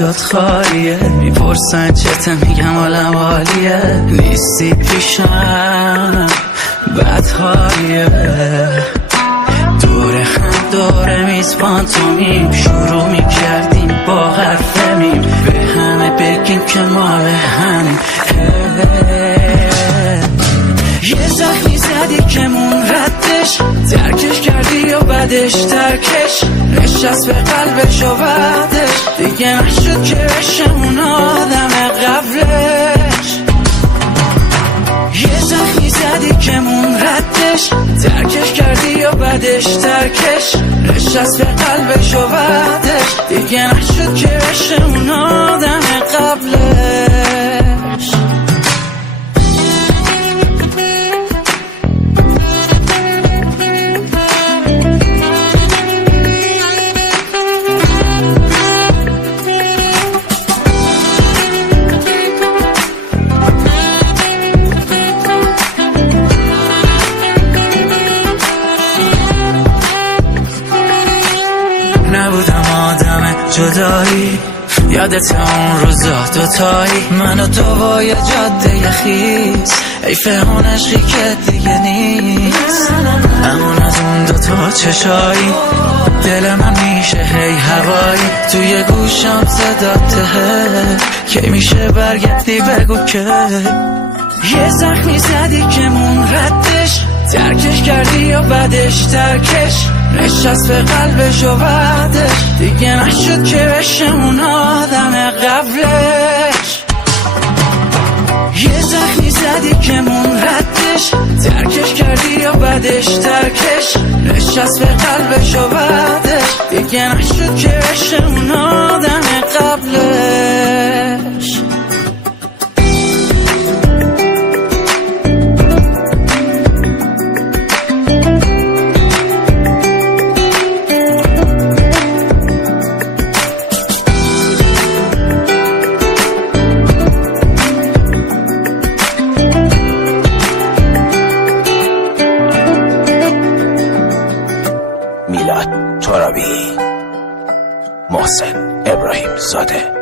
جات خالیه، میپرسن چته میگم حالم عالیه، نیستی پیشم بد حالیه. دور هم دور میز پانتومیم، شروع میکردیم با حرف میم، به همه بگیم که مال همین. یه زخمی زدی که مون ردش، ترکش کردی و بعدش ترکش، نشست به قلبش و بعدش دیگه نشد که بشه اون آدم قبلش. یه زخمی زدی که مون ردش، ترکش کردی و بعدش ترکش، نشست به قلبش و بعدش دیگه نشد که بشه اون آدم قبلش. نبودم آدم جدایی، یادت اون روزا دوتایی، من و تو با یه جاده خیز، حیف اون عشقی که دیگه نیست. امون از اون دوتا چشایی، دل من میشه هی هوایی، توی گوشم صداته کی میشه برگردی بگو که. یه زخمی زدی که مون ردش، ترکش کردی و بعدش ترکش، نشست به قلبش و بعدش دیگه نشد که بشه اون آدم قبلش. یه زخمی زدی که مون ردش، ترکش کردی و بعدش ترکش، نشست به قلبش و بعدش دیگه نشد که بشه اون آدم قبلش. میلاد ترابی، محسن ابراهیم زاده.